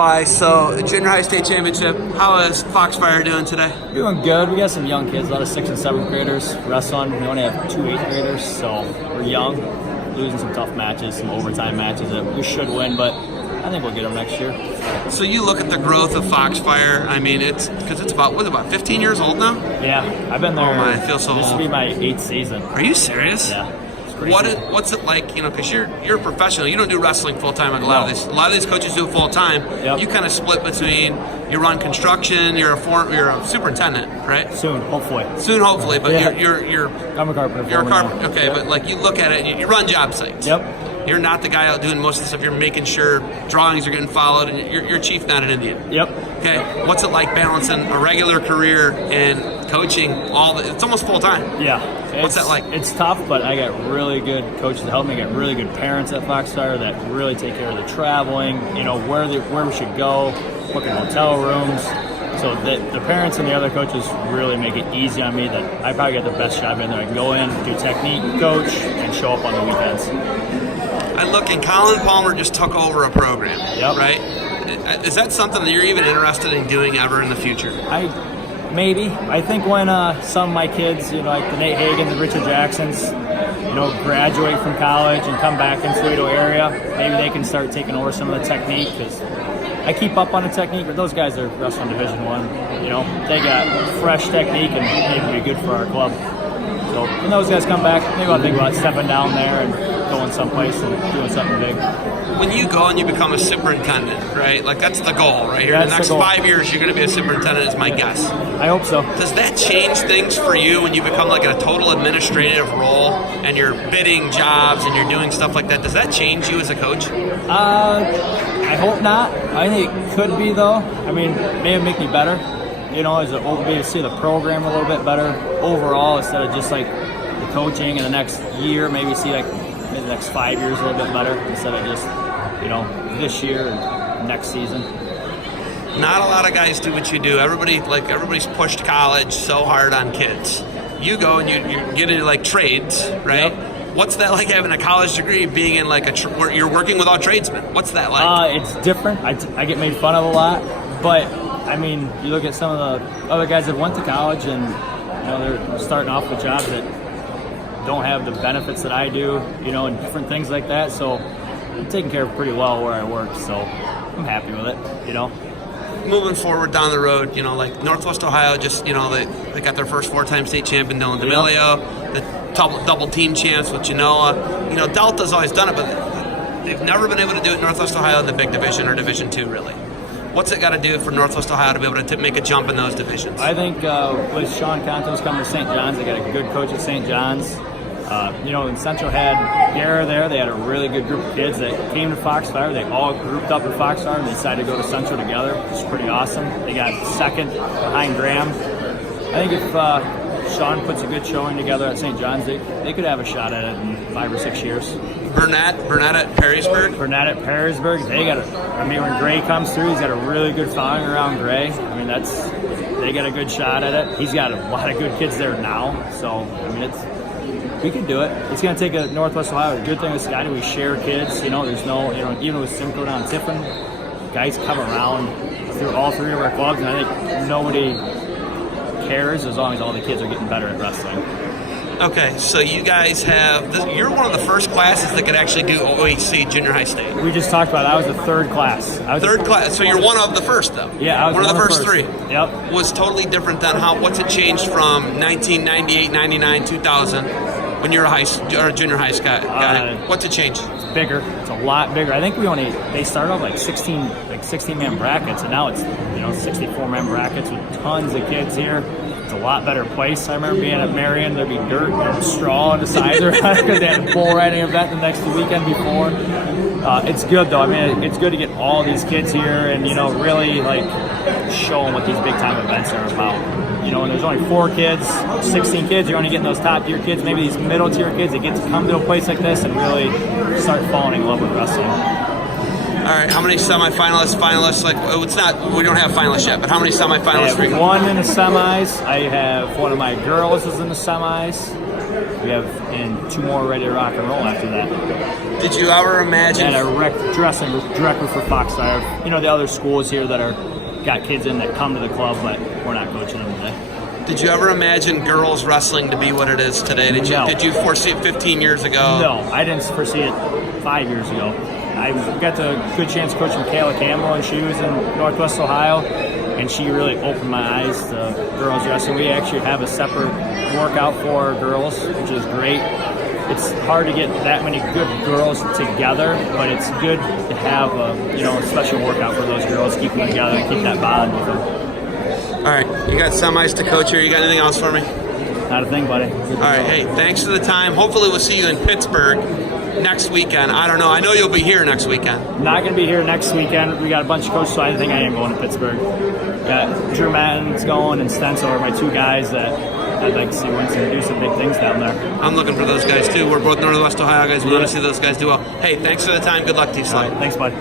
So, junior high state championship. How is Foxfire doing today? Doing good. We got some young kids, a lot of 6th and 7th graders wrestling. We only have 2 8th graders, so we're young. Losing some tough matches, some overtime matches that we should win, but I think we'll get them next year. So you look at the growth of Foxfire. I mean, it's about 15 years old now? Yeah, I've been there. Oh my, I feel so This old. will be my 8th season. Are you serious? Yeah. What's it like? You know, because you're a professional. You don't do wrestling full time like a lot of these coaches do it full time. Yep. You kind of split between you run construction. You're a superintendent, right? Soon, hopefully. But Yeah. you're I'm a carpenter. You're a carpenter. Okay, Yep. but like you look at it, you run job sites. Yep. You're not the guy out doing most of the stuff. You're making sure drawings are getting followed, and you're chief, not an Indian. Yep. Okay. What's it like balancing a regular career and coaching it's almost full time? Yeah. What's that like? It's tough, but I got really good coaches to help me. I got really good parents at Foxfire that really take care of the traveling, where we should go, booking hotel rooms. So the parents and the other coaches really make it easy on me that I probably get the best job in there. I can go in, do technique, coach, and show up on the weekends. I look, and Colin Palmer just took over a program, Yep. right? Is that something that you're even interested in doing ever in the future? Maybe. I think when some of my kids, like the Nate Hagen, the Richard Jacksons, graduate from college and come back in Toledo area, maybe they can start taking over some of the technique, because I keep up on the technique, but those guys are wrestling Division I. They got fresh technique and maybe be good for our club. So when those guys come back, maybe I'll think about stepping down there and going someplace and doing something big. When you go and you become a superintendent, right? Like that's the goal, right? Here, in the next 5 years, you're going to be a superintendent, is my guess. I hope so. Does that change things for you when you become like a total administrative role and you're bidding jobs and you're doing stuff like that? Does that change you as a coach? I hope not. I think it could be, though. I mean, maybe make me better. As a maybe see the program a little bit better overall, instead of just like the coaching in the next year. Maybe see like maybe the next 5 years a little bit better instead of just this year and next season. Not a lot of guys do what you do. Everybody's pushed college so hard on kids. You go and you get into like trades, right? Yep. What's that like, having a college degree, being in like where you're working with all tradesmen? What's that like? It's different. I get made fun of a lot, but I mean, you look at some of the other guys that went to college and they're starting off with jobs that don't have the benefits that I do, and different things like that. So I'm taken care of pretty well where I work, so I'm happy with it. Moving forward down the road, like Northwest Ohio just, they got their first 4-time state champion, Dylan DeMilio, the double team champs with Genoa. Delta's always done it, but they've never been able to do it in Northwest Ohio in the big division or Division II, really. What's it got to do for Northwest Ohio to be able to make a jump in those divisions? I think with Sean Contos coming to St. John's, they got a good coach at St. John's. And Central had Guerra there. They had a really good group of kids that came to Foxfire. They all grouped up at Foxfire and they decided to go to Central together, which is pretty awesome. They got second behind Graham. I think if Sean puts a good showing together at St. John's, they could have a shot at it in 5 or 6 years. Burnett at Perrysburg? Burnett at Perrysburg. When Gray comes through, he's got a really good following around Gray. I mean, they got a good shot at it. He's got a lot of good kids there now. So, I mean, we can do it. It's going to take a Northwest Ohio. The good thing with Scotty, we share kids. There's no, even with Simcoe down Tiffin, guys come around through all 3 of our clubs, and I think nobody cares as long as all the kids are getting better at wrestling. Okay, so you guys you're one of the first classes that could actually do OAC junior high state. We just talked about it. I was the third class. Third class, so you're one of the first, though. Yeah, I was one of the first 3. Yep. Was totally different than what's it changed from 1998, 99, 2000 when you're a junior high guy? What's it changed? It's bigger. It's a lot bigger. I think they started off like 16-man brackets, and now it's 64-man brackets with tons of kids here. It's a lot better place. I remember being at Marion, there'd be dirt and straw on the sides because they had a bull riding event the next weekend before. It's good, though. I mean, it's good to get all these kids here and, really, like, show them what these big-time events are about. When there's only 4 kids, 16 kids, you're only getting those top-tier kids, maybe these middle-tier kids that get to come to a place like this and really start falling in love with wrestling. All right, how many semifinalists, finalists? We don't have finalists yet, but how many semifinalists? I have 1 in the semis. I have one of my girls is in the semis. We have 2 more ready to rock and roll after that. Did you ever imagine? And a dressing director for Foxfire. You know, the other schools here that are got kids in that come to the club, but we're not coaching them today. Did you ever imagine girls wrestling to be what it is today? No. Did you foresee it 15 years ago? No, I didn't foresee it 5 years ago. I got the good chance to coach Michaela Campbell, and she was in Northwest Ohio, and she really opened my eyes to girls wrestling. We actually have a separate workout for girls, which is great. It's hard to get that many good girls together, but it's good to have a special workout for those girls, keep them together and keep that bond with them. All right, you got semis to coach here. You got anything else for me? Not a thing, buddy. All right, hey, thanks for the time. Hopefully we'll see you in Pittsburgh next weekend. I don't know. I know you'll be here next weekend. Not going to be here next weekend. We got a bunch of coaches, so I think I am going to Pittsburgh. Got Drew Matton's going and Stencil are my two guys that I'd like to see win and do some big things down there. I'm looking for those guys too. We're both Northwest Ohio guys. We want to see those guys do well. Hey, thanks for the time. Good luck to you, Sly. Thanks, bud.